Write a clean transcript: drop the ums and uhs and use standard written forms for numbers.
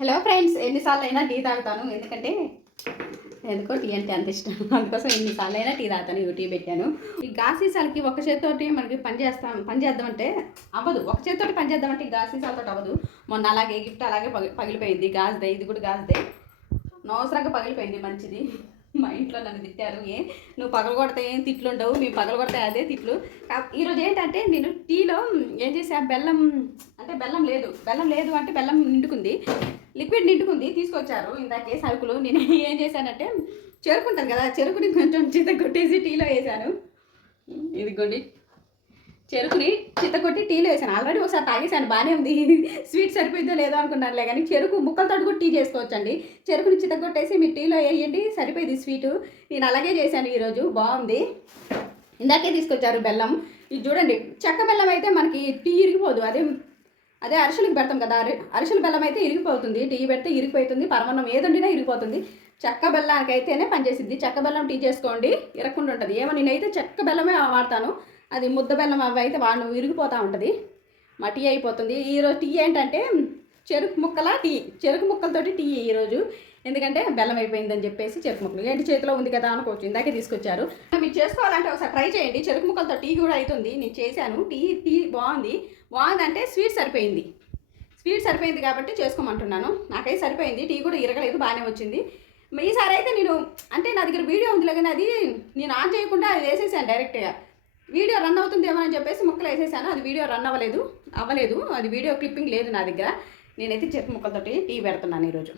Hello friends, ఎన్నిసార్లు అయినా tea తాగుతాను. ఎందుకో టీ అంటే అంత ఇష్టం. అందుకోసం ఎన్నిసార్లు అయినా టీ తాగుతాను. టీ పెట్టాను. ఈ గాజు సీసాలకి ఒక చేతితోటి మనకి పని చేద్దామంటే అవ్వదు. ఒక చేతితోటి పని చేద్దామంటే ఈ గాజు సీసాలతో అవ్వదు. మొన్న అలాగే గిఫ్ట్ అలాగే పగిలిపోయింది. గాజుదే, ఇది కూడా గాజుదే. అనవసరంగా పగిలిపోయింది. మంచిది. మా ఇంట్లో నన్ను తిట్టారు, నువ్వు పగలగొడితే ఏం తిట్లు ఉండవు, మేము పగలగొడితే అదే తిట్లు. ఈరోజు ఏంటంటే నేను టీలో ఏం చేసా, బెల్లం లేదు అంటే బెల్లం నిండుకుంది, లిక్విడ్ నిండుకుంది. తీసుకొచ్చారు ఇందాకే సరుకులు. నేను ఏం చేశానంటే చెరుకు ఉంటుంది కదా, చెరుకుని కొంచెం కొట్టేసి టీలో వేసాను. ఇదిగోండి, చెరుకుని కొట్టి టీలో వేసాను. ఆల్రెడీ ఒకసారి తాగేసాను, బాగానే ఉంది. స్వీట్ సరిపోయిందో లేదో అనుకున్నానులే, కానీ చెరుకు ముక్కలతో కూడా టీ చేసుకోవచ్చండి. చెరుకుని కొట్టేసి మీ టీలో వేయండి, సరిపోయింది స్వీటు. నేను అలాగే చేశాను ఈరోజు, బాగుంది. ఇందాకే తీసుకొచ్చారు బెల్లం. ఇది చూడండి, చెక్క బెల్లం అయితే మనకి టీ ఇరిగిపోదు. అదే అరిసెలకు పెడతాం కదా, అరిసెల బెల్లం అయితే ఇరిగిపోతుంది. టీ పెడితే ఇరిగిపోతుంది, పరమన్నం ఏదండినా ఇరిగిపోతుంది. చెక్క బెల్లానికి అయితేనే పనిచేసింది. చెక్క బెల్లం టీ చేసుకోండి, ఇరగకుండా ఉంటుంది. ఏమో నేనైతే చెక్క బెల్లమే వాడతాను. అది ముద్ద బెల్లం అవి అయితే వాడు విరిగిపోతూ ఉంటుంది, మా టీ అయిపోతుంది. ఈరోజు టీ ఏంటంటే చెరుకు ముక్కలతోటి టీ ఈరోజు. ఎందుకంటే బెల్లం అయిపోయిందని చెప్పేసి చెరుకు ముక్కలు. ఏంటి చేతిలో ఉంది కదా అనుకోవచ్చు, ఇందాకే తీసుకొచ్చారు. మీరు చేసుకోవాలంటే ఒకసారి ట్రై చేయండి. చెరుకు ముక్కలతో టీ కూడా అవుతుంది. నేను చేశాను. టీ బాగుంది అంటే స్వీట్ సరిపోయింది కాబట్టి చేసుకోమంటున్నాను. నాకైతే సరిపోయింది. టీ కూడా ఇరగలేదు, బాగానే వచ్చింది. ఈసారి అయితే అంటే నా దగ్గర వీడియో ఉంది, కానీ అది నేను ఆన్ చేయకుండా అది వేసేసాను డైరెక్ట్గా. వీడియో రన్ అవుతుందేమో అని చెప్పేసి ముక్కలు వేసేసాను. అది వీడియో రన్ అవ్వలేదు. అది వీడియో క్లిప్పింగ్ లేదు నా దగ్గర. నేనైతే చెరుకు ముక్కలతోటి టీ పెడుతున్నాను ఈరోజు.